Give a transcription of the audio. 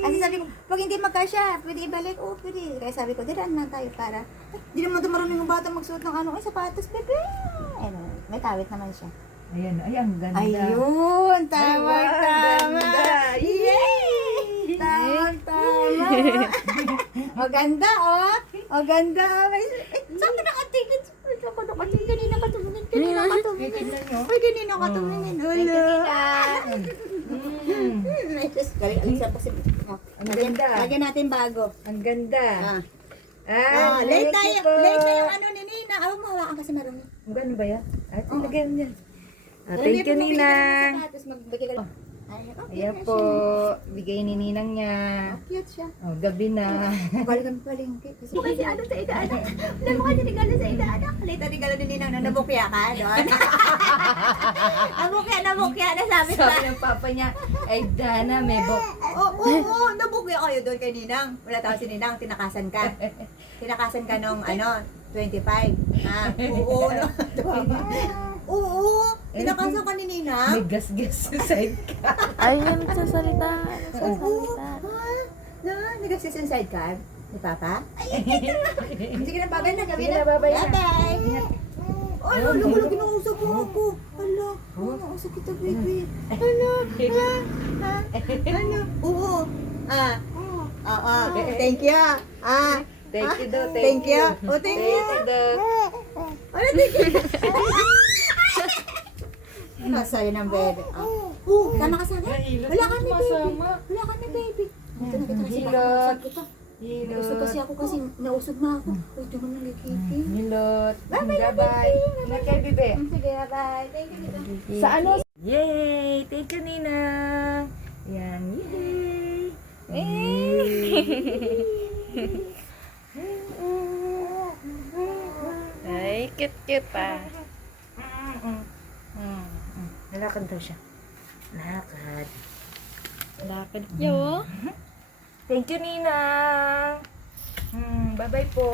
Kasi sabi ko, pag hindi magkasya, pwede ibalik. Oo, pwede. Kaya sabi ko, diran lang tayo para, hindi naman marunong yung bata magsuot ng ano, ay sapatos, bebe. Ano, may tawit naman siya. Ayan, ay, ang ganda. Ayun, tama, Ay, wow, tama. ganda. Yay! Tama, tama. O ganda, oh. O ganda. Saan ka nakatingin? Ako nakatingin. Kanina ka tumingin. Kanina ka tumingin. Tignan nyo. Ay, kanina ka tumingin. Ulo. Ay, just, galing alisa pa si... Ang ganda. Lagyan natin bago. Ang ganda. Late thank tayo. you po. Late na yung ano ni Nina. Ako, mahawakan kasi marami. Ang ganda ba yan? Ay, Oo. lagyan yan. Thank you, Ninang. Tapos magbigay ka. Ay, Ayan po. Bigay ni Ninang niya. Cute siya. Oh, gabi na. Balik kami palengke. Kasi ano sa idaanak. Wala mo kasi regalo sa idaanak. Late ang regalo ni Ninang na nabukya ka doon. Nabukya na sabi pa. Sabi ng papa niya, ay Dana, may Oo, nabukya kayo doon kay Ninang. Wala tawag si Ninang, tinakasan ka. Tinakasan ka nung 25. Ha? Oo, no? Oo, tinakasan ka ni Ninang. may gas-gas sa side ka. Ayun, sasalita. Oo. Sasalita. Nag-access yung sidecar ni Papa? Sige na, babay na. Gawin Sige na. na, babay na. Bye-bye. Ay, hala, wala kinausap mo ako. Hala, kinausap kita, baby. Hala, Ano? Oo. Oo. Thank you. Thank you daw, Thank you. Oh, thank you. Thank you daw. Ano, thank you. Sa'yo ng bebe. Sama ka sa akin? Wala ka ni baby. Wala ka ni baby. Ito na kita kasi Hilot. kita. Hilot. Nausog kasi ako kasi nausog na ako. Ay, ito naman nagkiki. Hilot. Bye-bye. Ingat kayo, Bibe. Sige, bye. Thank you, Nina. Sa ano? Yay! Thank you, Ninang. Yan. Yay! Ay, cute-cute pa. Nalakad daw siya. Lakad. Lakad niyo. Thank you, Ninang. Bye-bye po.